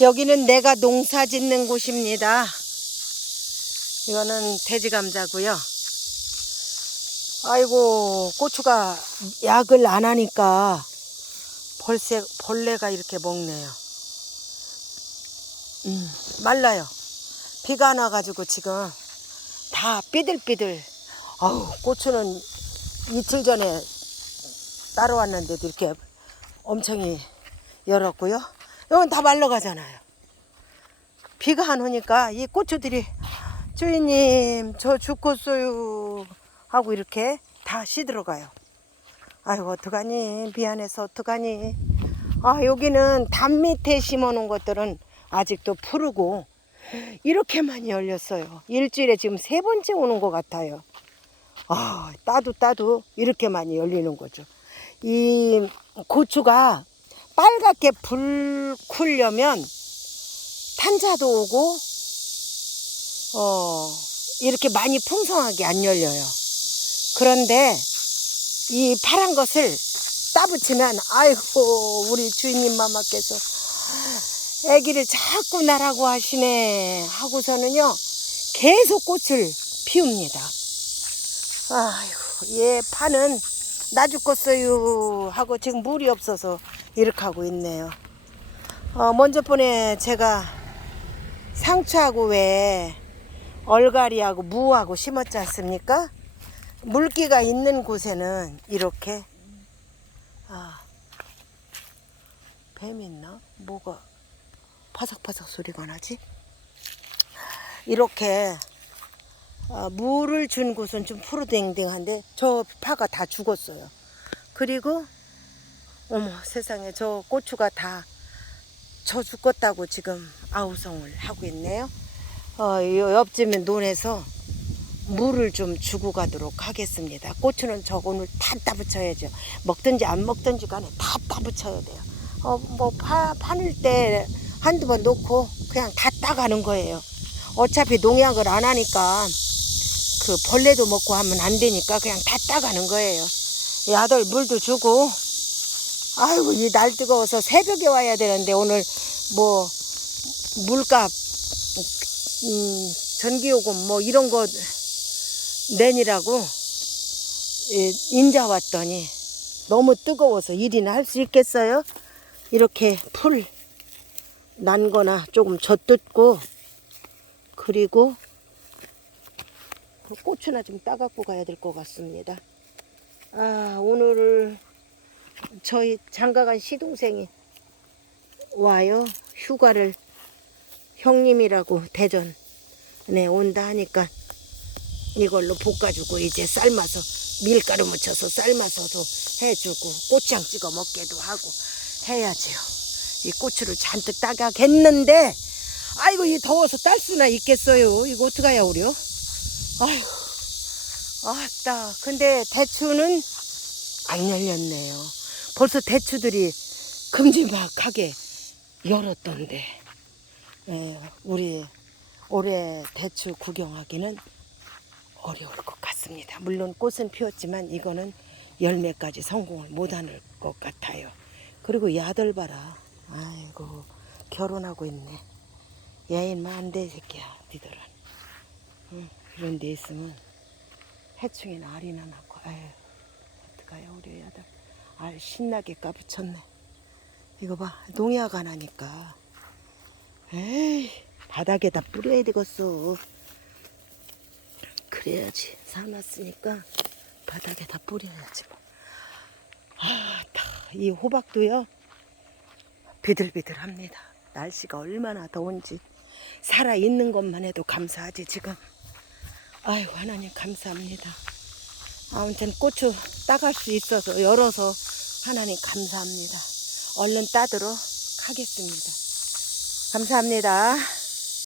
여기는 내가 농사 짓는 곳입니다. 이거는 돼지 감자고요. 아이고 고추가 약을 안 하니까 벌새 벌레가 이렇게 먹네요. 음, 말라요. 비가 안 와가지고 지금 다 삐들삐들. 아우 고추는 이틀 전에 따라왔는데도 이렇게 엄청이 열었고요. 이건 다 말라가잖아요. 비가 안 오니까 이 고추들이 주인님 저 죽겠어요 하고 이렇게 다 시들어가요. 아이고 어떡하니 미안해서 어떡하니 아 여기는 담 밑에 심어놓은 것들은 아직도 푸르고 이렇게 많이 열렸어요. 일주일에 지금 세 번째 오는 것 같아요. 아 따도 따도 이렇게 많이 열리는 거죠. 이 고추가 빨갛게 불 쿨려면 탄자도 오고 어 이렇게 많이 풍성하게 안 열려요. 그런데 이 파란 것을 따붙이면 아이고 우리 주인님 마마께서 아기를 자꾸 나라고 하시네 하고서는요 계속 꽃을 피웁니다. 아이고 얘 파는 나 죽겠어요 하고 지금 물이 없어서 이렇게 하고 있네요. 어, 먼저 번에 제가 상추하고 왜 얼갈이하고 무하고 심었지 않습니까? 물기가 있는 곳에는 이렇게 아, 뱀 있나? 뭐가 파삭파삭 소리가 나지? 이렇게 어, 물을 준 곳은 좀 푸르댕댕한데 저 파가 다 죽었어요. 그리고 어머 세상에 저 고추가 다 저 죽겠다고 지금 아우성을 하고 있네요. 어, 이 옆집에 논에서 물을 좀 주고 가도록 하겠습니다. 고추는 저 오늘 다 따붙여야죠. 먹든지 안 먹든지 간에 다 따붙여야 돼요. 어, 뭐 파, 파낼 때 한두 번 놓고 그냥 다 따가는 거예요. 어차피 농약을 안 하니까 그 벌레도 먹고 하면 안 되니까 그냥 다 따가는 거예요. 이 아들 물도 주고 아이고 이 날 뜨거워서 새벽에 와야 되는데 오늘 뭐 물값 음, 전기요금 뭐 이런 거 내니라고 예, 인자 왔더니 너무 뜨거워서 일이나 할 수 있겠어요? 이렇게 풀 난거나 조금 젖듣고 그리고 그 고추나 좀 따갖고 가야 될 것 같습니다. 아 오늘 저희 장가간 시동생이 와요. 휴가를 형님이라고 대전에 온다 하니까 이걸로 볶아주고 이제 삶아서 밀가루 묻혀서 삶아서도 해주고 고추장 찍어 먹게도 하고 해야지요. 이 고추를 잔뜩 따가겠는데 아이고 이 더워서 딸 수나 있겠어요. 이거 어떡하야 우려? 아이고 아따 근데 대추는 안 열렸네요. 벌써 대추들이 큼지막하게 열었던데 예, 우리 올해 대추 구경하기는 어려울 것 같습니다. 물론 꽃은 피었지만 이거는 열매까지 성공을 못할 것 같아요. 그리고 이 아들 봐라. 아이고 결혼하고 있네. 야인만 안돼 새끼야 니들은. 응, 이런 데 있으면 해충이나 알이나 낳고 아유 어떡하요 우리 아들. 알 신나게 까붙였네. 이거 봐 농약 안 하니까. 에이 바닥에다 뿌려야 되겠어. 그래야지 사놨으니까 바닥에다 뿌려야지 뭐. 아, 다, 이 호박도요 비들비들합니다. 날씨가 얼마나 더운지 살아 있는 것만 해도 감사하지 지금. 아유 하나님 감사합니다. 아무튼 고추 따갈 수 있어서 열어서 하나님 감사합니다. 얼른 따도록 하겠습니다. 감사합니다.